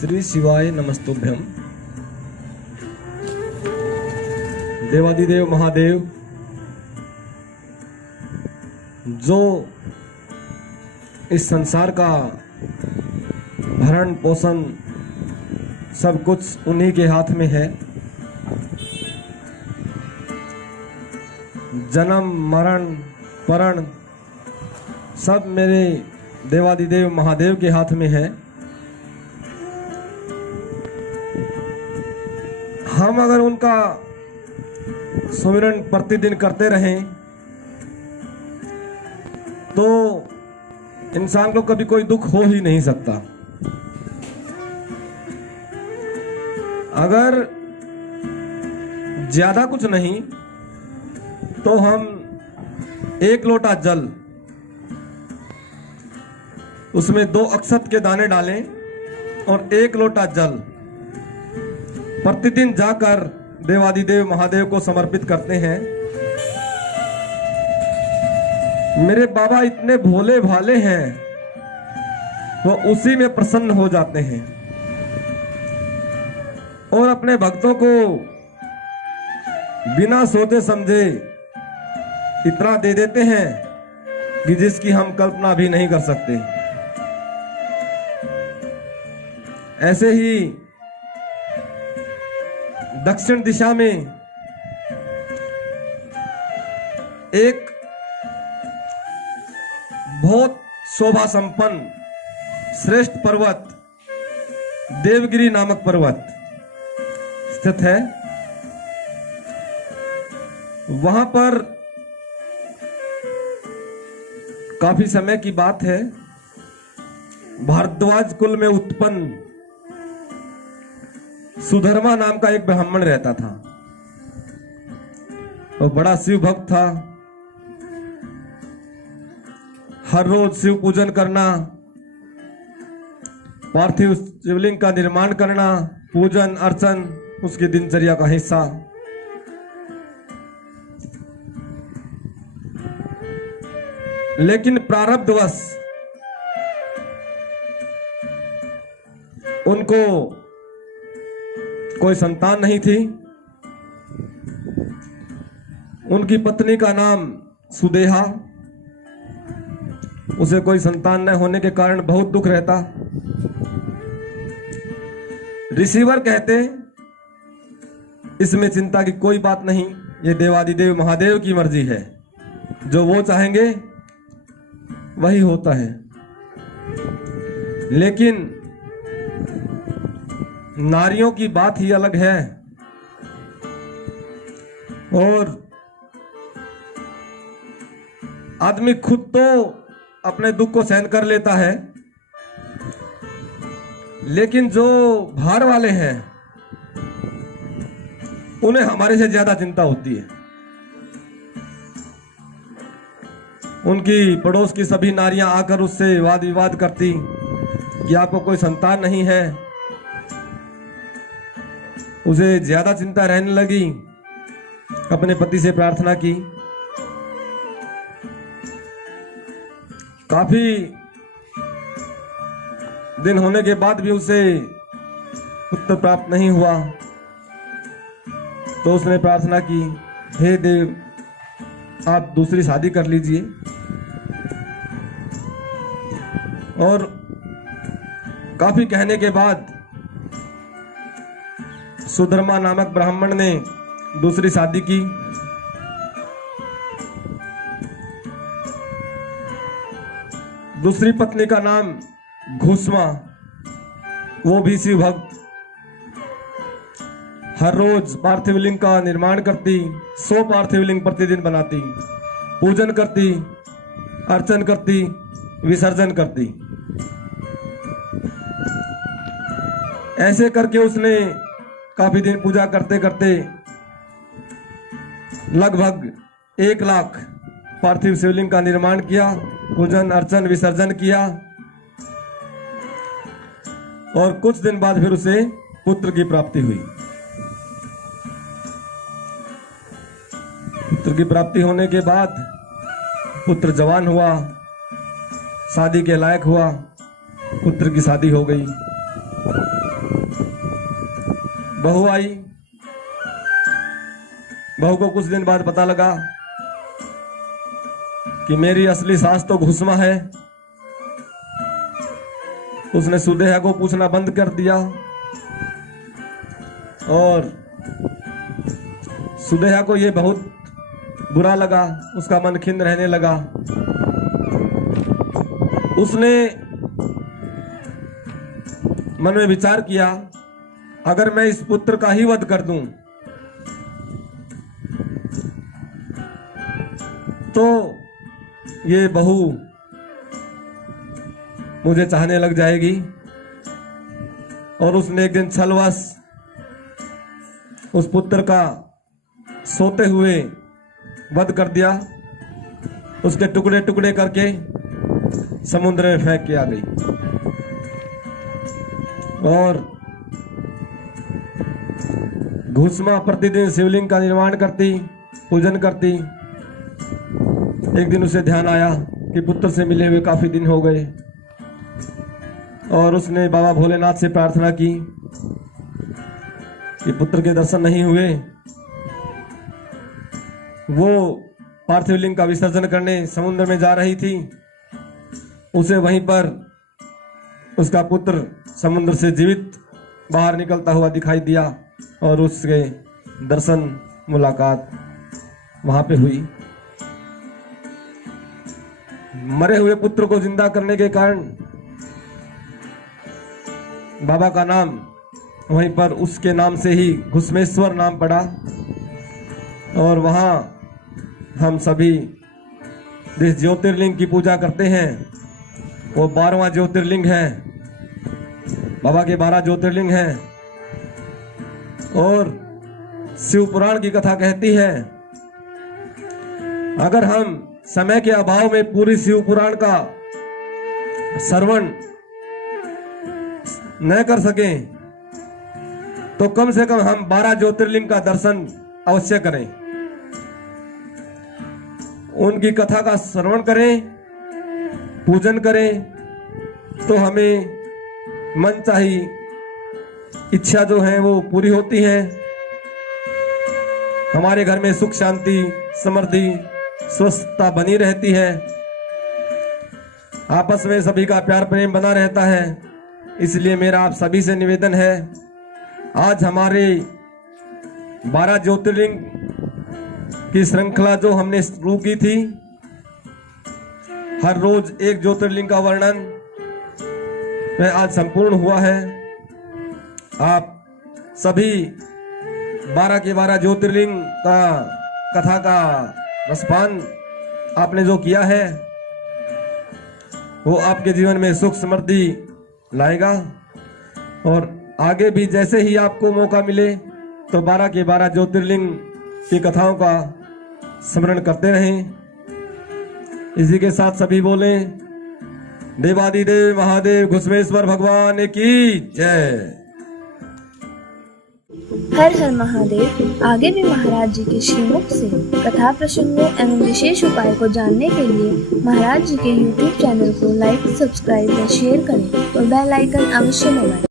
श्री शिवाय नमस्तुभ्यम। देवादिदेव महादेव जो इस संसार का भरण पोषण सब कुछ उन्हीं के हाथ में है। जन्म मरण परण सब मेरे देवादिदेव महादेव के हाथ में है। हम अगर उनका सुमिरन प्रतिदिन करते रहें तो इंसान को कभी कोई दुख हो ही नहीं सकता। अगर ज्यादा कुछ नहीं तो हम एक लोटा जल उसमें 2 अक्षत के दाने डालें और 1 लोटा जल प्रतिदिन जाकर देवादिदेव महादेव को समर्पित करते हैं। मेरे बाबा इतने भोले भाले हैं, वो उसी में प्रसन्न हो जाते हैं और अपने भक्तों को बिना सोचे समझे इतना दे देते हैं कि जिसकी हम कल्पना भी नहीं कर सकते। ऐसे ही दक्षिण दिशा में एक बहुत शोभा संपन्न श्रेष्ठ पर्वत देवगिरी नामक पर्वत स्थित है। वहां पर काफी समय की बात है, भारद्वाज कुल में उत्पन्न सुधर्मा नाम का एक ब्राह्मण रहता था। वो बड़ा शिव भक्त था। हर रोज शिव पूजन करना, पार्थिव शिवलिंग का निर्माण करना, पूजन अर्चन उसकी दिनचर्या का हिस्सा। लेकिन प्रारब्धवश उनको कोई संतान नहीं थी। उनकी पत्नी का नाम सुदेहा। उसे कोई संतान न होने के कारण बहुत दुख रहता। रिसीवर कहते इसमें चिंता की कोई बात नहीं, ये देवादिदेव महादेव की मर्जी है, जो वो चाहेंगे वही होता है। लेकिन नारियों की बात ही अलग है और आदमी खुद तो अपने दुख को सहन कर लेता है, लेकिन जो बाहर वाले हैं उन्हें हमारे से ज्यादा चिंता होती है। उनकी पड़ोस की सभी नारियां आकर उससे वाद विवाद करती कि आपको कोई संतान नहीं है। उसे ज्यादा चिंता रहने लगी। अपने पति से प्रार्थना की। काफी दिन होने के बाद भी उसे पुत्र प्राप्त नहीं हुआ, तो उसने प्रार्थना की, हे देव आप दूसरी शादी कर लीजिए। और काफी कहने के बाद सुधर्मा नामक ब्राह्मण ने दूसरी शादी की। दूसरी पत्नी का नाम घुस्मा, वो भी शिव भक्त। हर रोज पार्थिव लिंग का निर्माण करती, 100 पार्थिव लिंग प्रतिदिन बनाती, पूजन करती, अर्चन करती, विसर्जन करती। ऐसे करके उसने काफी दिन पूजा करते करते लगभग 1 लाख पार्थिव शिवलिंग का निर्माण किया, पूजन अर्चन विसर्जन किया और कुछ दिन बाद फिर उसे पुत्र की प्राप्ति हुई। पुत्र की प्राप्ति होने के बाद पुत्र जवान हुआ, शादी के लायक हुआ, पुत्र की शादी हो गई। बहू आई। बहू को कुछ दिन बाद पता लगा कि मेरी असली सास तो घुसमा है। उसने सुदेहा को पूछना बंद कर दिया और सुदेहा को यह बहुत बुरा लगा। उसका मन खिन्न रहने लगा। उसने मन में विचार किया, अगर मैं इस पुत्र का ही वध कर दूं तो ये बहू मुझे चाहने लग जाएगी। और उसने एक दिन छलवश उस पुत्र का सोते हुए वध कर दिया। उसके टुकड़े टुकड़े करके समुद्र में फेंक के आ गई। और घुसमा प्रतिदिन शिवलिंग का निर्माण करती, पूजन करती। एक दिन उसे ध्यान आया कि पुत्र से मिले हुए काफी दिन हो गए और उसने बाबा भोलेनाथ से प्रार्थना की कि पुत्र के दर्शन नहीं हुए। वो पार्थिव लिंग का विसर्जन करने समुद्र में जा रही थी। उसे वहीं पर उसका पुत्र समुद्र से जीवित बाहर निकलता हुआ दिखाई दिया और उसके दर्शन मुलाकात वहां पे हुई। मरे हुए पुत्र को जिंदा करने के कारण बाबा का नाम वहीं पर उसके नाम से ही घुसमेश्वर नाम पड़ा। और वहां हम सभी जिस ज्योतिर्लिंग की पूजा करते हैं वो 12वां ज्योतिर्लिंग है। बाबा के 12 ज्योतिर्लिंग हैं। और शिव पुराण की कथा कहती है, अगर हम समय के अभाव में पूरी शिव पुराण का श्रवण न कर सकें तो कम से कम हम 12 ज्योतिर्लिंग का दर्शन अवश्य करें। उनकी कथा का श्रवण करें, पूजन करें तो हमें मन चाही इच्छा जो है वो पूरी होती है। हमारे घर में सुख शांति समृद्धि स्वस्थता बनी रहती है। आपस में सभी का प्यार प्रेम बना रहता है। इसलिए मेरा आप सभी से निवेदन है, आज हमारे 12 ज्योतिर्लिंग की श्रृंखला जो हमने शुरू की थी, हर रोज एक ज्योतिर्लिंग का वर्णन वह आज संपूर्ण हुआ है। आप सभी 12 के 12 ज्योतिर्लिंग का कथा का रसपान आपने जो किया है वो आपके जीवन में सुख समृद्धि लाएगा। और आगे भी जैसे ही आपको मौका मिले तो 12 के 12 ज्योतिर्लिंग की कथाओं का स्मरण करते रहें। इसी के साथ सभी बोले, देवादिदेव महादेव घुसमेश्वर भगवान की जय। हर हर महादेव। आगे भी महाराज जी के श्रीमुख से कथा प्रसंगों एवं विशेष उपाय को जानने के लिए महाराज जी के YouTube चैनल को लाइक, सब्सक्राइब व शेयर करें और बेल आइकन अवश्य दबाएं।